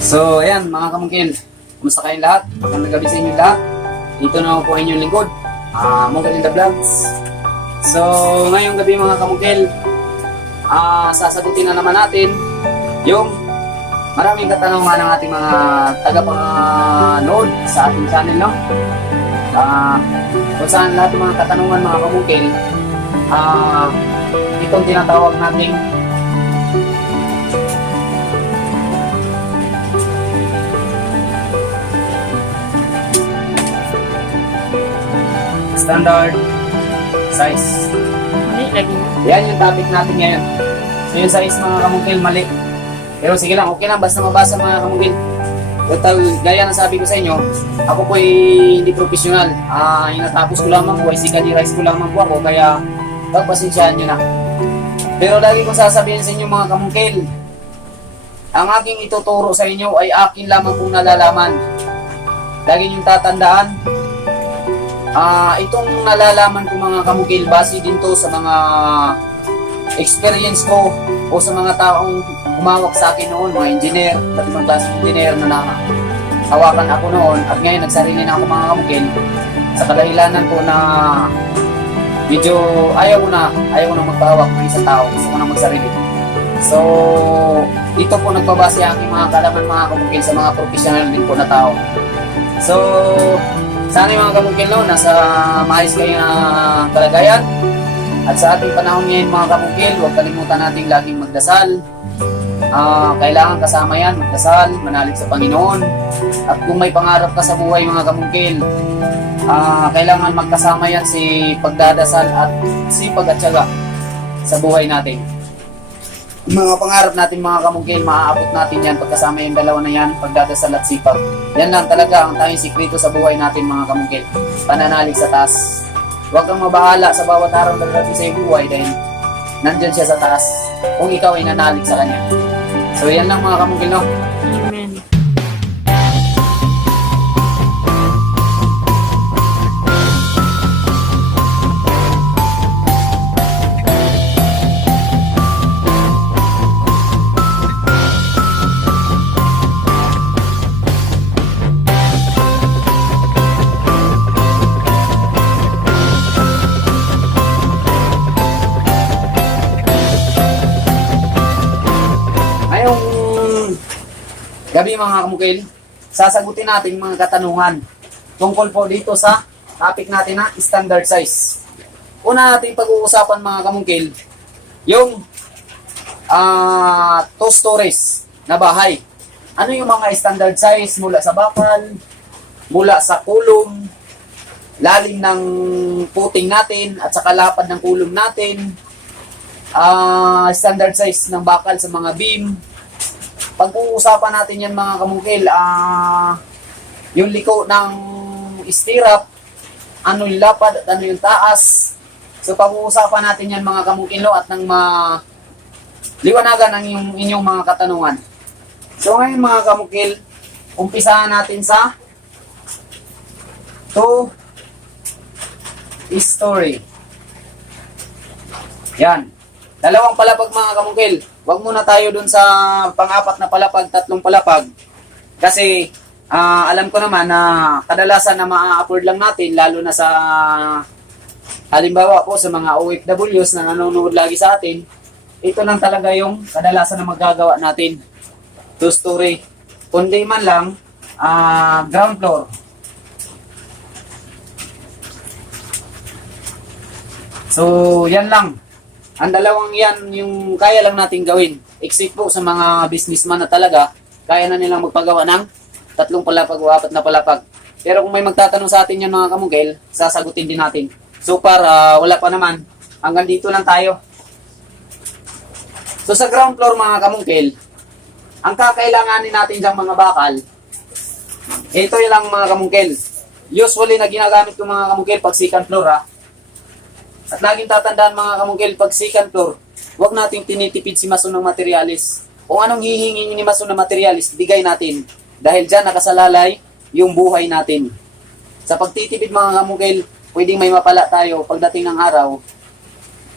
So, ayan mga kamungkil, kumusta kayong lahat? Magandang gabi sa inyo lahat. Ito na po inyong lingkod, Monggalinda Vlogs. So, ngayong gabi mga kamungkil, sasagutin na naman natin yung maraming katanungan ng ating mga tagapanood sa ating channel, no? Kung saan lahat ng mga katanungan mga kamungkil, itong tinatawag nating standard size. Mali lagi na. Yan yung topic natin ngayon. So yung size mga kamungkil, mali. Pero sige lang, okay lang, basta mabasa mga kamungkil. Gaya na sabi ko sa inyo, ako po ay hindi professional. Yung natapos ko lamang po ay sikanirise ko lamang po ako, kaya pagpasensyahan nyo na. Pero lagi kong sasabihin sa inyo mga kamungkil, ang aking ituturo sa inyo ay akin lamang kung nalalaman. Lagi nyo tatandaan, itong nalalaman ko mga kamukil, base din to sa mga experience ko o sa mga taong humawak sa akin noon, mga engineer, at ibang klaseng engineer na hawakan ako noon, at ngayon nagsarili na ako mga kamukil sa kadahilanan ko na medyo ayaw ko na magpahawak ng isang tao, gusto ko na magsarili. So, ito po nagbabase ang aking mga kalaman mga kamukil sa mga professional din po na tao. So, sana yung mga kamungkil no, nasa maayos kayo na kalagayan. At sa ating panahon ngayon mga kamungkil, huwag kalimutan natin laging magdasal. Kailangan kasama yan, magdasal, manalig sa Panginoon. At kung may pangarap ka sa buhay mga kamungkil, kailangan magkasama yan si pagdadasal at sipag at tiyaga sa buhay natin. Mga pangarap natin mga kamungkil, maaabot natin yan pagkasama yung dalawa na yan, pagdadasal at sipag. Yan lang talaga ang tanging sikreto sa buhay natin mga kamungkil, pananalig sa taas. Huwag kang mabahala sa bawat araw na darating sa iyong buhay dahil nandyan siya sa taas kung ikaw ay nanalig sa kanya. So yan lang mga kamungkil, no? Amen. Gabi mga kamukil, sasagutin natin mga katanungan tungkol po dito sa topic natin na standard size. Una natin pag-uusapan mga kamukil, yung 2 stories na bahay. Ano yung mga standard size mula sa bakal, mula sa kulong, lalim ng puting natin at sa kalapad ng kulong natin, standard size ng bakal sa mga beam. Pag-uusapan natin yan mga kamungkil, yung liko ng stirrup, ano yung lapad at ano yung taas. So pag-uusapan natin yan mga kamungkil at nang liwanagan ang inyong mga katanungan. So ngayon mga kamungkil, umpisahan natin sa 2 story. Yan. Dalawang palapag mga kamungkil. Huwag muna tayo dun sa pang-4 na palapag, 3 palapag. Kasi alam ko naman na kadalasan na ma-afford lang natin, lalo na sa halimbawa po sa mga OFWs na nanonood lagi sa atin, ito lang talaga yung kadalasan na magagawa natin. 2 story. Kundi man lang ground floor. So yan lang. Ang dalawang yan, yung kaya lang natin gawin. Except po sa mga businessman na talaga, kaya na nilang magpagawa ng 3 palapag o 4 na palapag. Pero kung may magtatanong sa atin yan mga kamungkil, sasagutin din natin. So para wala pa naman, hanggang dito lang tayo. So sa ground floor mga kamungkil, ang kakailanganin natin diyang mga bakal, ito yung lang mga kamungkil. Usually na ginagamit ko mga kamungkil pag second floor ha. At laging tatandaan mga kamungkil, pag second floor, huwag nating tinitipid si mason ng materialis. Kung anong hihingin ni mason ng materialis, bigay natin. Dahil dyan nakasalalay yung buhay natin. Sa pagtitipid mga kamungkil, pwedeng may mapala tayo pagdating ng araw,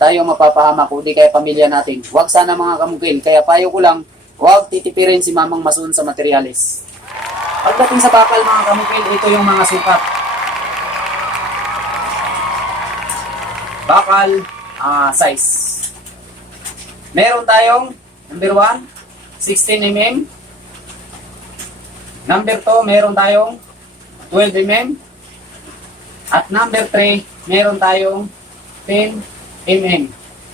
tayo mapapahamak o di kaya pamilya natin. Huwag sana mga kamungkil. Kaya payo ko lang, huwag titipirin si Mamang Masun sa materyales. Pagdating sa bakal mga kamukil, ito yung mga sukat. Bakal size. Meron tayong number 1, 16 mm. Number 2, meron tayong 12 mm. At number 3, meron tayong 10 mm.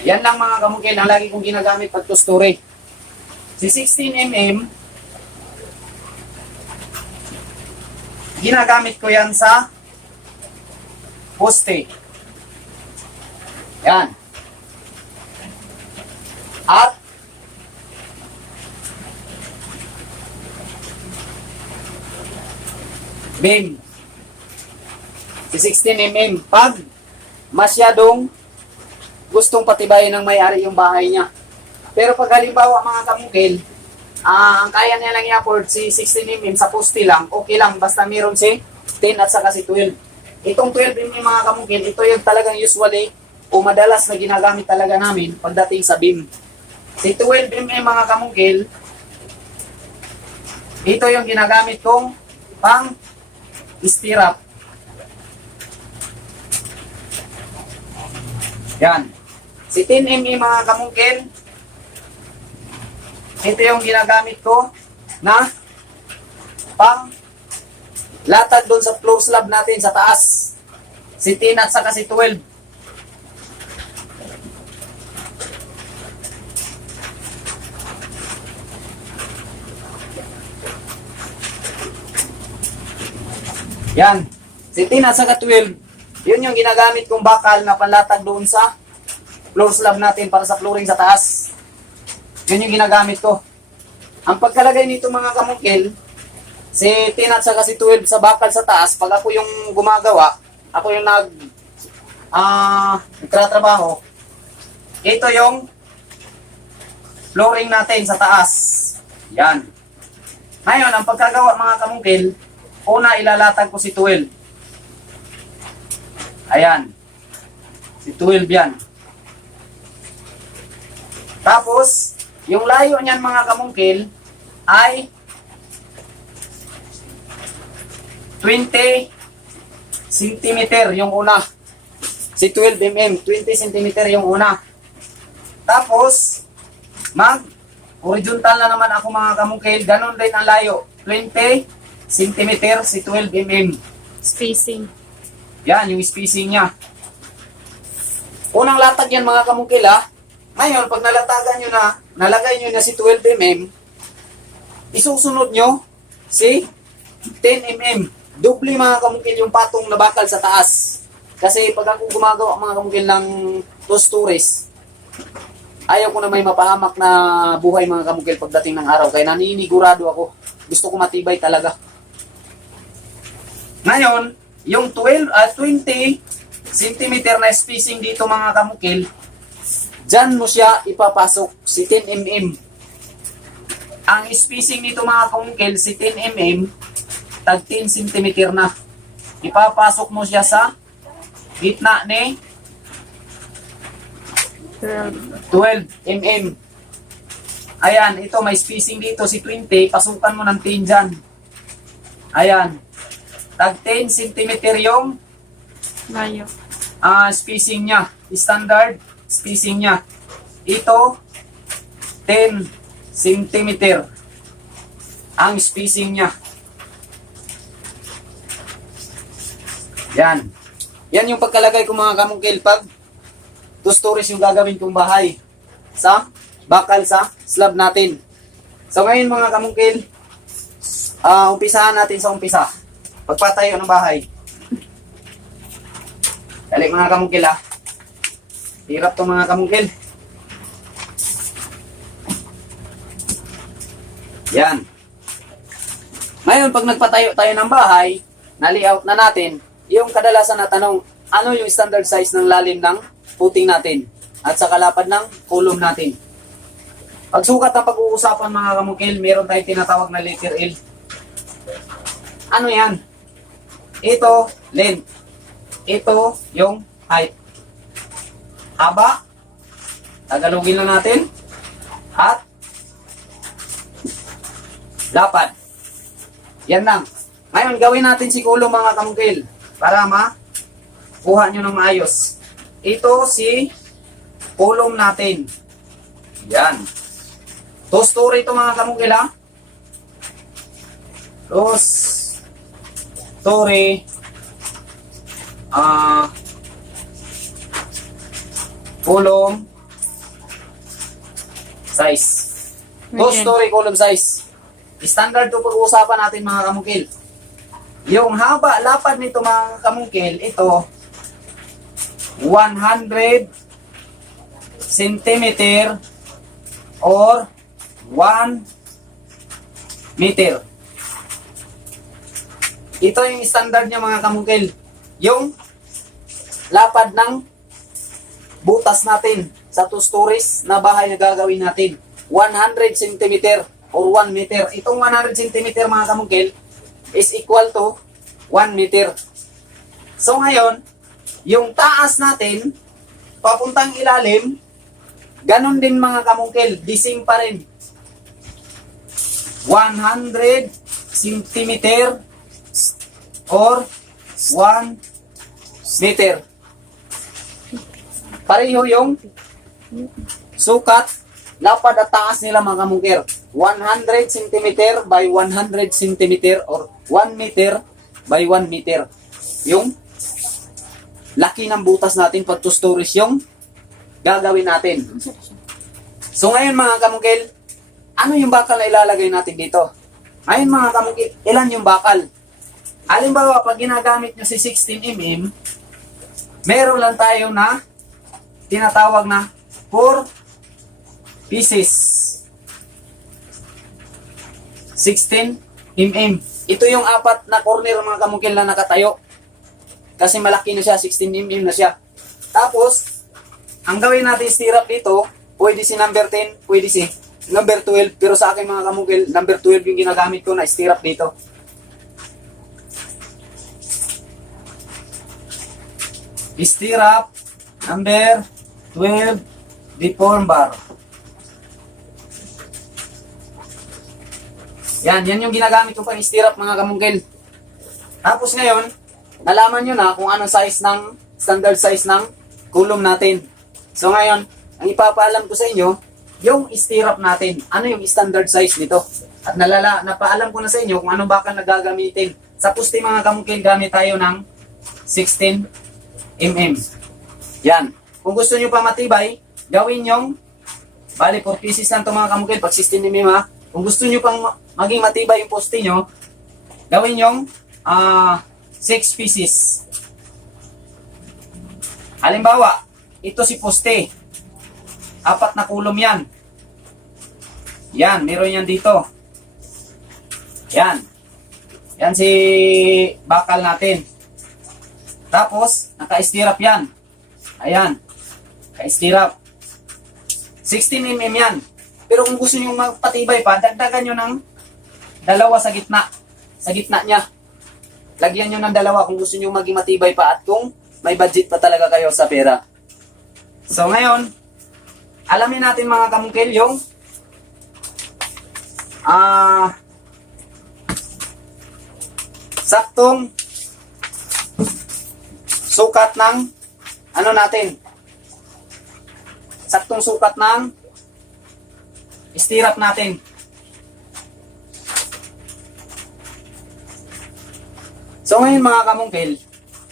Yan lang mga kamukil ang lagi kong ginagamit pag tusture. Si 16 mm, ginagamit ko yan sa poste. Yan. At beam. Si 16 mm. Pag masyadong gustong patibayin ng may-ari yung bahay niya. Pero pag halimbawa mga kamukil, ang kaya niya lang i-afford si 16 mm sa poste lang, okay lang. Basta meron si 10 at saka si 12. Itong 12 mm mga kamukil, ito yung talagang usually o madalas na ginagamit talaga namin pagdating sa beam. Si 12 mm mga kamukil, ito yung ginagamit kong pang stirrup. Yan. Si 10 mm mga kamukil, ito yung ginagamit ko na pang latag doon sa floor slab natin sa taas. Si 10 at saka si 12. Yan. Si 10 at saka 12. Yun yung ginagamit kong bakal na panlatag doon sa floor slab natin para sa flooring sa taas. Yun yung ginagamit ko. Ang pagkalagay nito mga kamukil, si 10 at saka si 12 sa bakal sa taas, pag ako yung gumagawa, ako yung nagtratrabaho, ito yung flooring natin sa taas. Yan. Ngayon, ang pagkagawa mga kamukil, una ilalatag ko si 12. Ayan. Si 12 yan. Tapos, yung layo niyan mga kamungkil ay 20 cm yung una. Si 12 mm, 20 cm yung una. Tapos, horizontal na naman ako mga kamungkil. Ganon din ang layo. 20 cm si 12 mm. Spacing. Yan, yung spacing niya. Unang latag yan mga kamungkil ha. Ngayon, pag nalatagan nyo na, nalagay nyo na si 12 mm, isusunod nyo si 10 mm. Doble mga kamungkil yung patong na bakal sa taas. Kasi pag ako gumagawa mga kamungkil ng tostures, ayaw ko na may mapahamak na buhay mga kamungkil pagdating ng araw. Kaya naninigurado ako. Gusto ko matibay talaga. Ngayon, yung 20 cm na spacing dito mga kamungkil, dyan mo siya ipapasok si 10 mm. Ang spacing nito mga kamungkil, si 10 mm, tag 10 cm na. Ipapasok mo siya sa gitna ni 12 mm. Ayan, ito may spacing dito si 20, pasukan mo ng 10 dyan. Ayan. Tag 10 cm yung Layo. spacing niya. Standard spacing niya. Ito, 10 cm ang spacing niya. Yan. Yan yung pagkalagay ko mga kamungkil pag 2 stories yung gagawin kong bahay sa bakal sa slab natin. So ngayon mga kamungkil, umpisahan natin sa umpisa. Pagpatayo ng bahay. Dali mga kamungkil ha. Hirap to mga kamungkil. Yan. Ngayon, pag nagpatayo tayo ng bahay, na-layout na natin, yung kadalasan na tanong, ano yung standard size ng lalim ng footing natin at sa kalapad ng column natin. Pagsukat ng pag-uusapan mga kamungkil, meron tayong tinatawag na letter L. Ano yan? Ito, length. Ito, yung height. Haba. Tagalogin lang natin. At lapad. Yan lang. Ngayon, gawin natin si kulong mga kamukil para makuha nyo ng maayos. Ito si kulong natin. Yan. 2 story ito mga kamukil ha. 2 story. Kulong size. 2 story column size. Standard to pag-uusapan natin mga kamungkil. Yung haba, lapad nito mga kamungkil, ito 100 centimeter or 1 meter. Ito yung standard niya mga kamungkil. Yung lapad ng butas natin sa 2 stories na bahay na gagawin natin. 100 centimeter or 1 meter. Itong 100 cm mga kamungkil is equal to 1 meter. So ngayon, yung taas natin, papuntang ilalim, ganun din mga kamungkil, dising pa rin. 100 cm or 1 meter. Pareho yung sukat, lapad at taas nila mga kamungkir. 100 cm by 100 cm or 1 meter by 1 meter. Yung laki ng butas natin pag 2 stories yung gagawin natin. So ngayon mga kamungkil, ano yung bakal na ilalagay natin dito? Ngayon mga kamungkil, ilan yung bakal? Halimbawa, pag ginagamit nyo si 16mm, meron lang tayo na tinatawag na 4 pieces. 16mm. Ito yung 4 na corner mga kamungkil na nakatayo. Kasi malaki na siya, 16mm na siya. Tapos, ang gawin natin stirrup dito, pwede si number 10, pwede si number 12. Pero sa akin mga kamungkil, number 12 yung ginagamit ko na stirrup dito. Stirrup number 12 deform bar. Yan yung ginagamit ko pang stirrup mga kamungkil. Tapos ngayon, nalaman nyo na kung anong size ng, standard size ng kulong natin. So ngayon, ang ipapaalam ko sa inyo, yung stirrup natin, ano yung standard size nito. At napaalam ko na sa inyo kung anong bakal na gagamitin. Sa puste mga kamungkil, gamit tayo ng 16mm. Yan. Kung gusto nyo pa matibay, gawin yung, bali 4 pieces lang ito mga kamungkil, pag 16mm ha. Kung gusto nyo pang maging matibay yung poste nyo, gawin yung 6 pieces. Halimbawa, ito si poste. 4 na kulom yan. Yan, meron yan dito. Yan. Yan si bakal natin. Tapos, naka-stirrup yan. Ayan. Naka-stirrup. 16mm yan. Pero kung gusto nyo magpatibay pa, dagdagan nyo ng 2 sa gitna. Sa gitna niya. Lagyan nyo ng 2 kung gusto nyo maging matibay pa at kung may budget pa talaga kayo sa pera. So ngayon, alamin natin mga kamungkil yung saktong sukat ng ano natin. Saktong sukat ng stirrup natin. So ngayon mga kamungkil,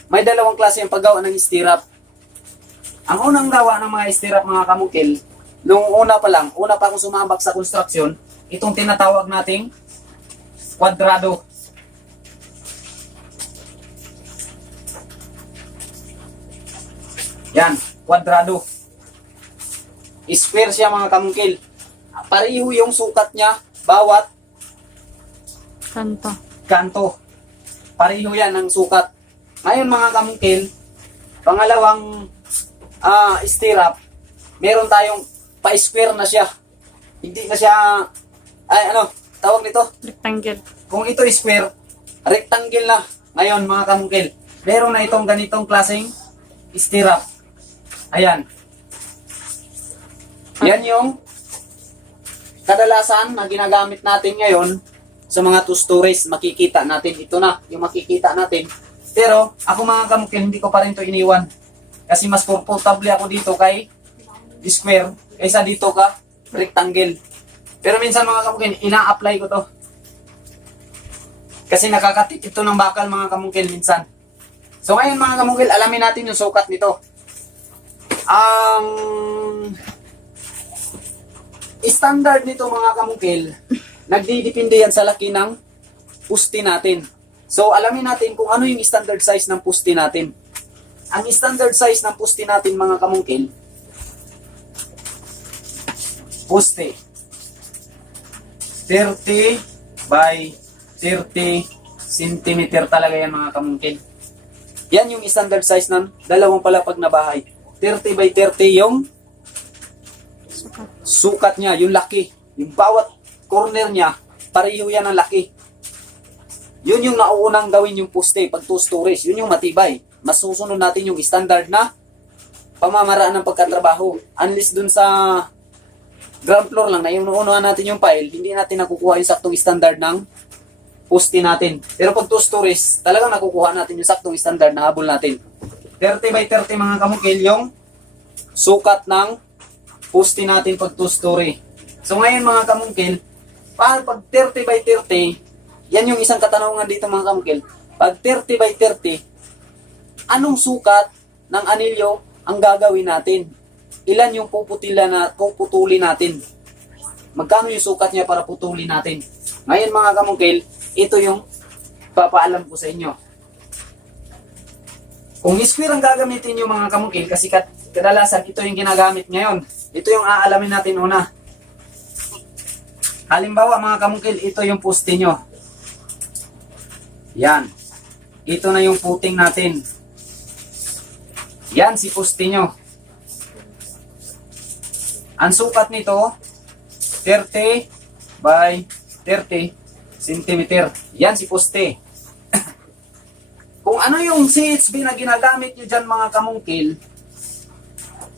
may 2 klase yung paggawa ng stirrup. Ang unang gawa ng mga stirrup mga kamungkil, nung una pa akong sumabak sa construction, itong tinatawag nating kwadrado. Yan, kwadrado. Square siya mga kamungkil. Pareho yung sukat niya bawat kanto. Pareho yan ang sukat. Ngayon mga kamungkil, pangalawang stirrup, meron tayong pa-square na siya. Hindi na siya, tawag nito? Rectangle. Kung ito square, rectangle na. Ngayon mga kamungkil, meron na itong ganitong klaseng stirrup. Ayan. Yan yung kadalasan na ginagamit natin ngayon sa mga two stories, makikita natin. Ito na, yung makikita natin. Pero, ako mga kamukil, hindi ko pa rin to iniwan. Kasi mas comfortable ako dito kay square, kaysa dito ka rectangle. Pero minsan mga kamukil, ina-apply ko to. Kasi nakakatipid to ng bakal mga kamukil minsan. So ngayon mga kamukil, alamin natin yung sukat nito. Ang standard nito mga kamukil, nagdidepende yan sa laki ng puste natin. So alamin natin kung ano yung standard size ng puste natin. Ang standard size ng puste natin mga kamukil, puste 30 by 30 cm talaga yan mga kamukil. Yan yung standard size ng dalawang palapag na bahay. 30 by 30 yung sukat niya, yung laki. Yung bawat corner niya, pareho yan ang laki. Yun yung nauunang gawin yung poste pag 2 stories. Yun yung matibay. Mas susunod natin yung standard na pamamaraan ng pagkatrabaho. Unless dun sa ground floor lang na yung nauunahan natin yung pile, hindi natin nakukuha yung saktong standard ng poste natin. Pero pag 2 stories, talagang nakukuha natin yung saktong standard na habol natin. 30 by 30 mga kamukil yung sukat ng poste natin pag 2 story. So ngayon mga kamukil, pag 30 by 30, yan yung isang katanungan dito mga kamukil. Pag 30 by 30, anong sukat ng anilyo ang gagawin natin? Ilan yung puputulin natin? Magkano yung sukat niya para putulin natin? Ngayon mga kamukil, ito yung papaalam ko sa inyo. Kung square ang gagamitin nyo mga kamukil, kasi kadalasan ito yung ginagamit ngayon. Ito yung aalamin natin una. Halimbawa mga kamukil, ito yung poste nyo. Yan. Ito na yung footing natin. Yan si poste nyo. Ang sukat nito, 30 by 30 cm. Yan si poste. Kung ano yung CHB na ginagamit nyo dyan mga kamungkil,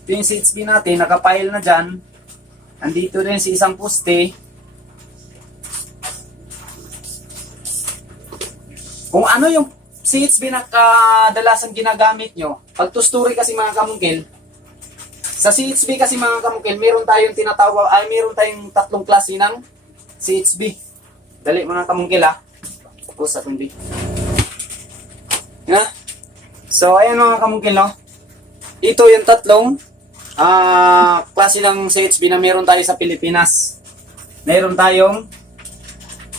ito yung CHB natin, nakapile na dyan. Andito rin si isang poste. Kung ano yung CHB na kadalasan ginagamit nyo, pag 2 story kasi mga kamungkil, sa CHB kasi mga kamukil, meron tayong meron tayong 3 klase ng CHB. Dali mga kamukil ha. Tapos sa tundi. Na? So ayan mga kamukil no. Ito yung 3 klase ng CHB na meron tayo sa Pilipinas. Meron tayong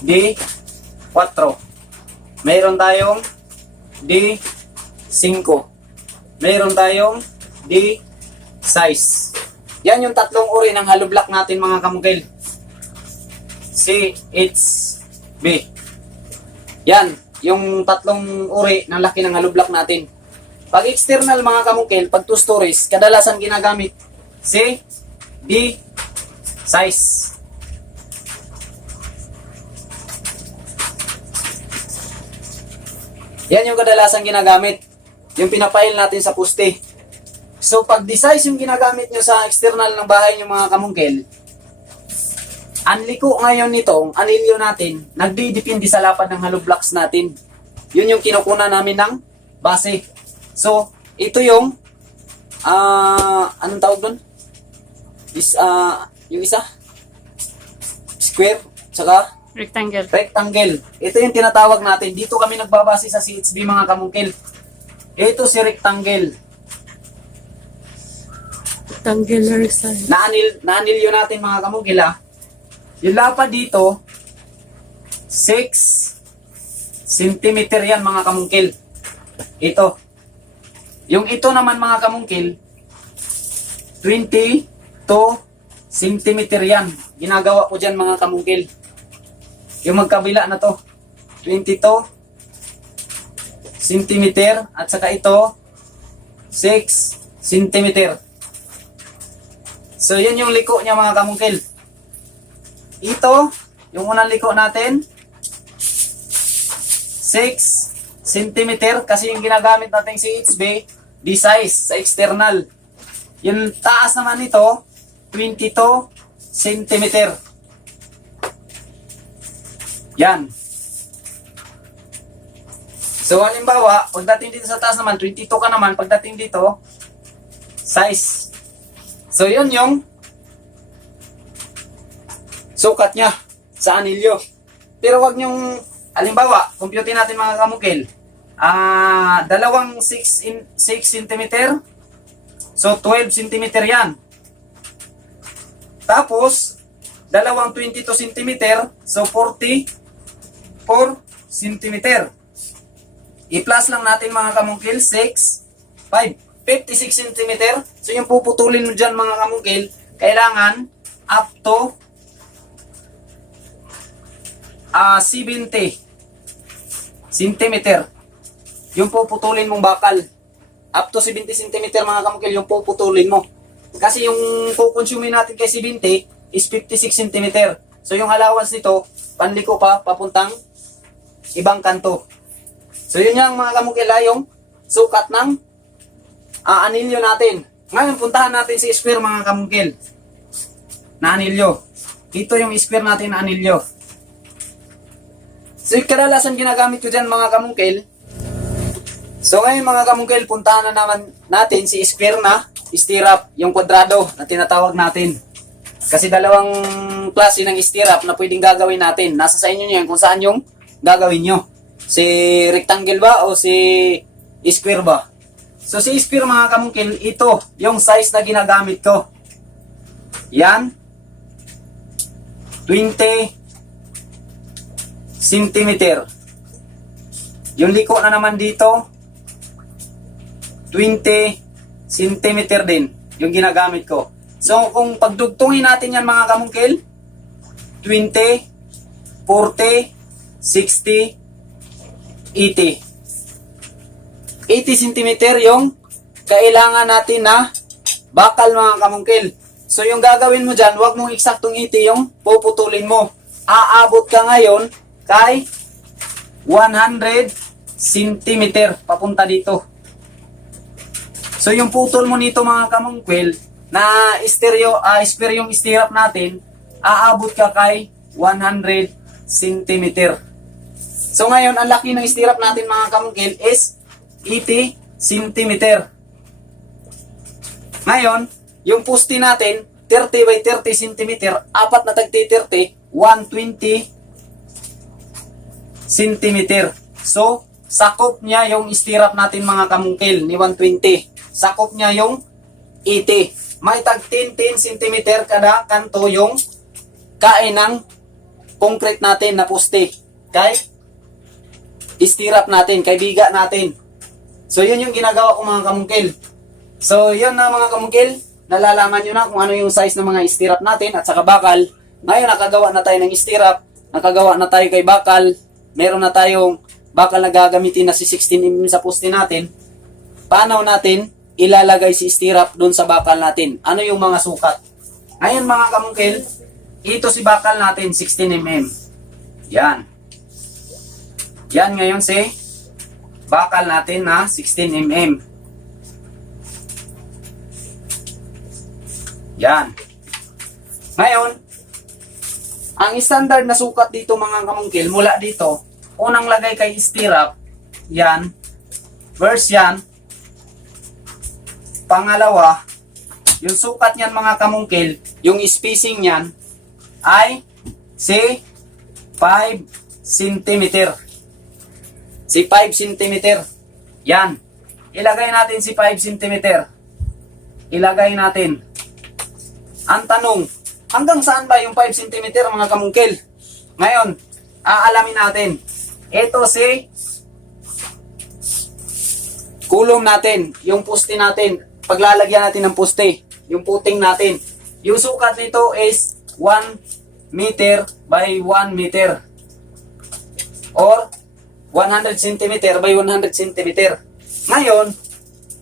D4. Meron tayong D5. Meron tayong D6. Yan yung 3 uri ng hollow block natin mga kamukil. CHB. Yan, yung 3 uri ng laki ng hollow block natin. Pag external mga kamukil, pag 2 stories, kadalasan ginagamit si D6. Yan yung kadalasan ginagamit. Yung pinapile natin sa poste. So, pag D6 yung ginagamit nyo sa external ng bahay nyo mga kamungkil, ang liko ngayon nitong anilyo natin, nagdidepende sa lapad ng hollow blocks natin. Yun yung kinukuna namin ng base. So, ito yung, anong tawag doon? Yung isa? Square, tsaka Rectangle. rectangle. Ito yung tinatawag natin. Dito kami nagbabase sa CHB mga kamungkil. Ito si rectangle. Rectangular size. Naanilyo natin mga kamungkil ha. Yung lapad dito, 6 cm yan mga kamungkil. Ito. Yung ito naman mga kamungkil, 22 cm yan. Ginagawa ko dyan mga kamungkil. Yung magkabila na to, 22 cm at saka ito, 6 cm. So, yan yung liko niya mga kamungkil. Ito, yung unang liko natin, 6 cm kasi yung ginagamit natin CHB, D-size sa external. Yung taas naman nito, 22 cm. Yan. So, halimbawa, pagdating dito sa taas naman, 22 ka naman, pagdating dito, size. So, yun yung sukat niya sa anilyo. Pero wag nyong, halimbawa, computin natin mga kamukil, dalawang 6 cm, so 12 cm yan. Tapos, dalawang 22 cm, so 44 cm. I-plus lang natin mga kamungkil, 6, 5, 56 cm. So yung puputulin mo dyan mga kamungkil, kailangan up to 70 cm. Yung puputulin mong bakal. Up to 70 cm mga kamungkil, yung puputulin mo. Kasi yung kukonsumin natin kay 70 is 56 cm. So yung allowance nito, panliko pa, papuntang ibang kanto. So yun yung mga kamukila, yung sukat ng anilyo natin. Ngayon, puntahan natin si square mga kamukil na anilyo. Ito yung square natin na anilyo. So yung kadalasan ginagamit ko dyan mga kamukil. So ngayon mga kamukil, puntahan na naman natin si square na stirrup, yung kwadrado na tinatawag natin. Kasi dalawang klase ng stirrup na pwedeng gagawin natin. Nasa sa inyo yan kung saan yung gagawin nyo. Si rectangle ba o si square ba? So si square mga kamungkil, ito yung size na ginagamit ko. Yan. 20 cm. Yung liko na naman dito, 20 cm din yung ginagamit ko. So kung pagdugtungin natin yan mga kamungkil, 20, 40, 60, 80. 80 cm yung kailangan natin na bakal mga kamungkil. So yung gagawin mo dyan, huwag mong eksaktong 80 yung puputulin mo. Aabot ka ngayon kay 100 cm papunta dito. So yung putol mo nito mga kamungkil na square yung stirrup natin, aabot ka kay 100 cm. So ngayon, ang laki ng stirrup natin mga kamungkil is 80 cm. Ngayon, yung poste natin, 30 by 30 cm, apat na tagti 30, 120 cm. So, sakop niya yung stirrup natin mga kamungkil ni 120. Sakop niya yung 80. May tag 10 cm kada kanto yung kain ng concrete natin na poste. Kay stirrup natin, kay biga natin. So yun yung ginagawa ko mga kamungkil. So yun na mga kamungkil, nalalaman nyo na kung ano yung size ng mga stirrup natin at saka bakal. Ngayon nakagawa na tayo ng stirrup, nakagawa na tayo kay bakal, meron na tayong bakal na gagamitin na si 16mm sa poste natin. Paano natin ilalagay si stirrup doon sa bakal natin? Ano yung mga sukat? Ngayon mga kamungkil, ito si bakal natin 16mm. Yan. Yan ngayon si bakal natin na 16mm. Yan. Ngayon, ang standard na sukat dito mga kamungkil, mula dito, unang lagay kay stirrup, yan, verse yan, pangalawa, yung sukat niyan mga kamungkil, yung spacing niyan, ay si 5 cm. Si 5 cm. Yan. Ilagay natin si 5 cm. Ilagay natin. Ang tanong, hanggang saan ba yung 5 cm mga kamungkil? Ngayon, aalamin natin. Ito si kulong natin, yung poste natin. Paglalagyan natin ng poste, yung puting natin. Yung sukat nito is 1 meter by 1 meter. Or 100 cm by 100 cm. Ngayon,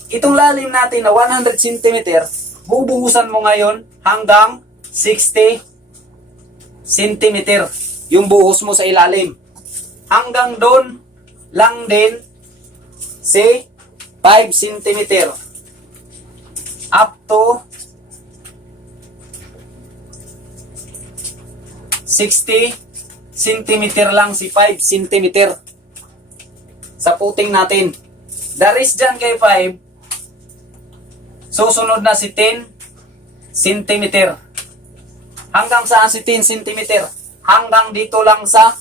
itong lalim natin na 100 cm, bubuhusan mo ngayon hanggang 60 cm yung buhos mo sa ilalim. Hanggang doon lang din si 5 cm. Up to 60 centimeter lang, si 5 centimeter sa puting natin. The rest dyan kay 5, susunod na si 10 centimeter. Hanggang saan si 10 centimeter? Hanggang dito lang sa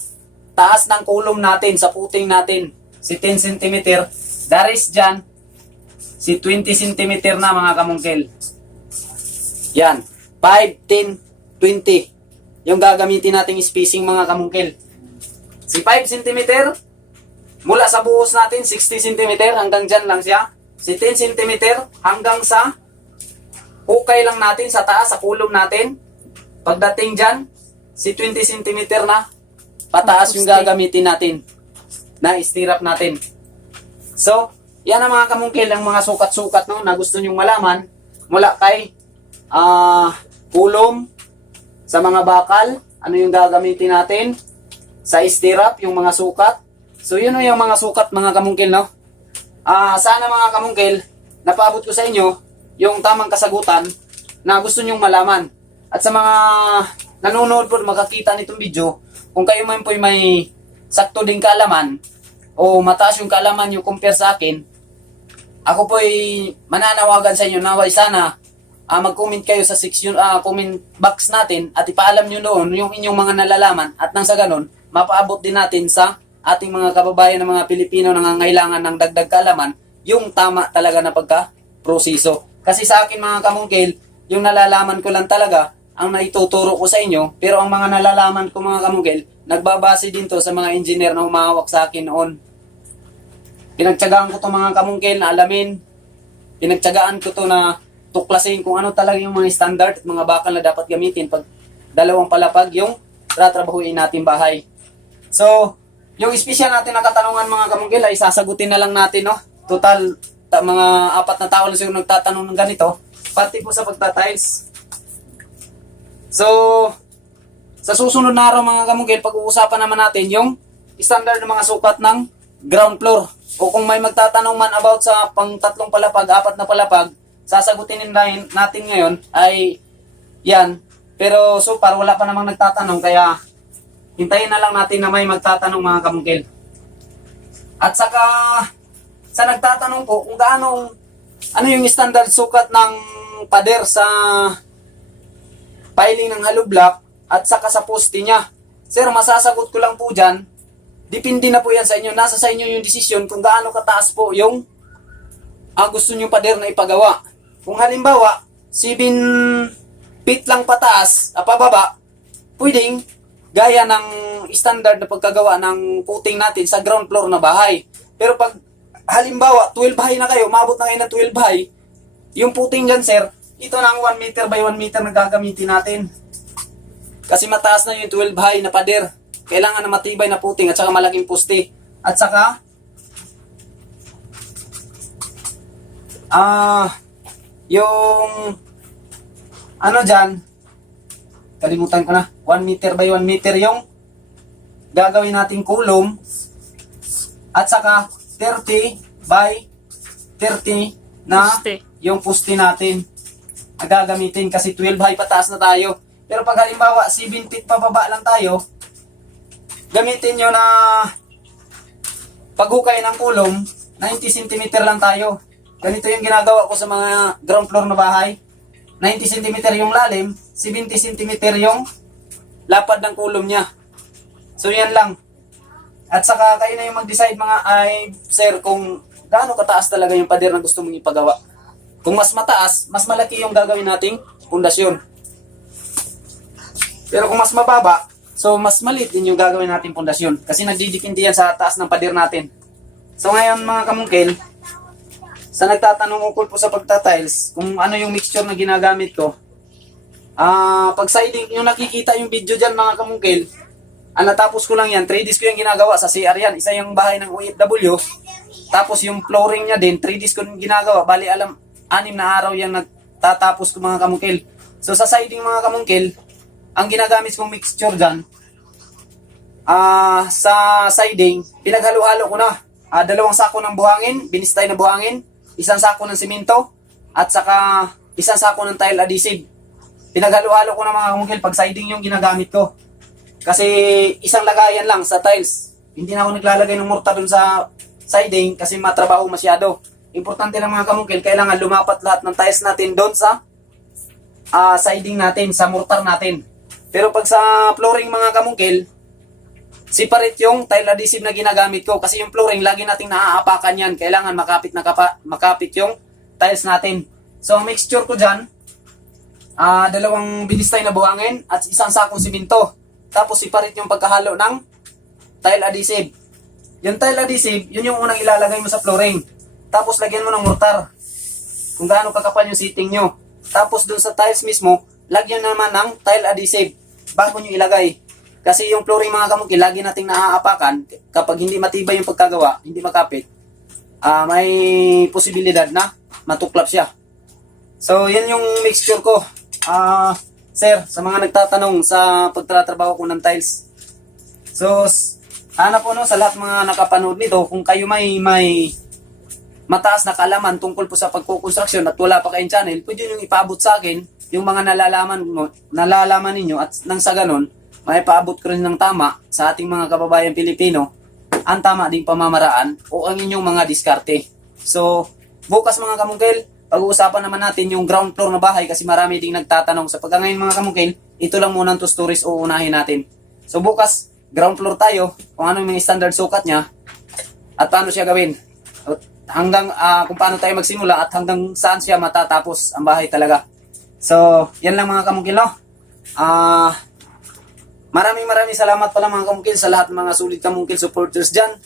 taas ng kulom natin, sa puting natin. Si 10 centimeter. The rest dyan, si 20 centimeter na mga kamungkil. Yan. 5, 10, 20. Yung gagamitin nating spacing mga kamungkil. Si 5 centimeter, mula sa buhos natin, 60 cm hanggang dyan lang siya. Si 10 cm hanggang sa hukay lang natin sa taas, sa kulom natin. Pagdating dyan, si 20 cm na pataas yung gagamitin natin na istirap natin. So, yan ang mga kamungkil, ang mga sukat-sukat no, na gusto nyong malaman mula kay kulom, sa mga bakal, ano yung gagamitin natin, sa istirap, yung mga sukat. So, yun yung mga sukat mga kamungkil, no? Sana mga kamungkil, napaabot ko sa inyo yung tamang kasagutan na gusto nyong malaman. At sa mga nanonood po, makakita nitong video, kung kayo man po may sakto din kaalaman o mataas yung kaalaman nyo compare sa akin, ako po ay mananawagan sa inyo naway sana mag-comment kayo sa section, comment box natin at ipaalam nyo doon yung inyong mga nalalaman at nang sa ganun, mapaabot din natin sa ating mga kababayan ng mga Pilipino na nangangailangan ng dagdag kaalaman, yung tama talaga na pagka-proseso. Kasi sa akin mga kamungkil, yung nalalaman ko lang talaga ang naituturo ko sa inyo, pero ang mga nalalaman ko mga kamungkil, nagbabase din to sa mga engineer na humahawak sa akin noon. Pinagtyagaan ko to mga kamungkil na alamin, pinagtyagaan ko to na tuklasin kung ano talaga yung mga standard at mga bakal na dapat gamitin pag dalawang palapag yung tatrabahuin natin bahay. So, yung special natin na katanungan mga kamungkil ay sasagutin na lang natin, no? Total, mga 4 na tao lang siguro nagtatanong ng ganito. Pati po sa pagtatiles. So, sa susunod na araw mga kamungkil, pag-uusapan naman natin yung standard ng mga sukat ng ground floor. O kung may magtatanong man about sa pang 3 palapag, 4 na palapag, sasagutin natin ngayon ay yan. Pero so far, wala pa namang nagtatanong, kaya hintayin na lang natin na may magtatanong mga kamungkil. At saka, sa nagtatanong po kung ano yung standard sukat ng pader sa piling ng hollow block at saka sa poste niya. Sir, masasagot ko lang po dyan, depende na po yan sa inyo. Nasa sa inyo yung desisyon kung gaano kataas po yung gusto nyo pader na ipagawa. Kung halimbawa, 7 feet lang pataas, pababa, pwedeng gaya ng standard na pagkagawa ng puting natin sa ground floor na bahay. Pero pag halimbawa 12 high na kayo, maabot na kayo ng 12 high, yung puting dyan sir, ito na ang 1 meter by 1 meter na gagamitin natin. Kasi mataas na yung 12 high na pader. Kailangan na matibay na puting at saka malaking poste. At saka yung ano dyan, kalimutan ko na, 1 meter by 1 meter yung gagawin nating kulom at saka 30 by 30 na Poste. yung poste natin na gagamitin kasi 12 high pataas na tayo. Pero pag halimbawa 7 feet pababa lang tayo, gamitin nyo na paghukay ng kulom 90 cm lang tayo. Ganito yung ginagawa ko sa mga ground floor na bahay. 90 cm yung lalim, 70 cm yung lapad ng kulom niya. So yan lang. At saka kayo na yung mag-decide mga sir kung gaano kataas talaga yung pader na gusto mong ipagawa. Kung mas mataas, mas malaki yung gagawin nating pundasyon. Pero kung mas mababa, so mas maliit din yung gagawin nating pundasyon. Kasi nagdidikindi yan sa taas ng pader natin. So ngayon mga kamungkil, sa nagtatanong ukol po sa pagtatiles, kung ano yung mixture na ginagamit ko, pag siding, yung nakikita yung video dyan mga kamungkil, natapos ko lang yan, 3Ds ko yung ginagawa sa CR yan, isa yung bahay ng OFW, tapos yung flooring niya din, 3Ds ko yung ginagawa, bali 6 na araw yan nagtatapos ko mga kamungkil. So sa siding mga kamungkil, ang ginagamit kong mixture dyan, sa siding, pinaghalo-halo ko na, 2 sako ng buhangin, binistay na buhangin, 1 sako ng simento, at saka 1 sako ng tile adhesive. Pinaghalo-halo ko na mga kamungkil pag siding yung ginagamit ko. Kasi isang lagayan lang sa tiles. Hindi na ako naglalagay ng mortar dun sa siding kasi matrabaho masyado. Importante lang mga kamungkil, kailangan lumapat lahat ng tiles natin doon sa siding natin, sa mortar natin. Pero pag sa flooring mga kamungkil, separate yung tile adhesive na ginagamit ko kasi yung flooring lagi nating naaapakan yan. Kailangan makapit yung tiles natin. So ang mixture ko dyan, 2 binistay na buhangin at isang sakong simento. Tapos separate yung pagkahalo ng tile adhesive. Yung tile adhesive, yun yung unang ilalagay mo sa flooring. Tapos lagyan mo ng mortar. Kung gaano kakapal yung seating nyo. Tapos dun sa tiles mismo, lagyan naman ng tile adhesive bago nyo ilagay. Kasi yung flooring mga kamungkil, lagi nating naaapakan. Kapag hindi matibay yung pagkagawa, hindi makapit, may posibilidad na matuklap siya. So, yan yung mixture ko. Sir, sa mga nagtatanong sa pagtatrabaho ko ng tiles. So, hanap po sa lahat mga nakapanood nito, kung kayo may mataas na kaalaman tungkol po sa pagkukonstruksyon at wala pa kayong channel, pwede nyo ipaabot sa akin yung mga nalalaman ninyo at nang sa ganon, may paabot ko rin ng tama sa ating mga kababayan Pilipino ang tama ding pamamaraan o ang inyong mga diskarte. So, bukas mga kamungkil, pag-uusapan naman natin yung ground floor na bahay kasi marami ding nagtatanong. Sa pagka ngayon mga kamungkil, ito lang muna ang 2 stories uunahin natin. So bukas, ground floor tayo, kung ano yung mga standard sukat niya at paano siya gawin. Hanggang kung paano tayo magsimula at hanggang saan siya matatapos ang bahay talaga. So, yan lang mga kamungkil, no? Maraming salamat pala mga kamungkil sa lahat ng mga sulit kamungkil supporters dyan.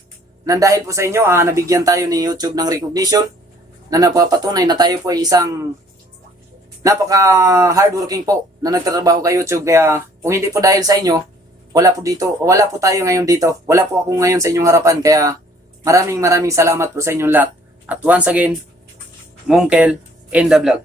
Nang dahil po sa inyo, nabigyan tayo ni YouTube ng recognition na napapatunay na tayo po ay isang napaka hardworking po na nagtatrabaho kay YouTube. Kaya kung hindi po dahil sa inyo, wala po tayo ngayon dito. Wala po ako ngayon sa inyong harapan. Kaya maraming salamat po sa inyong lahat. At once again, Mungkel in the vlog.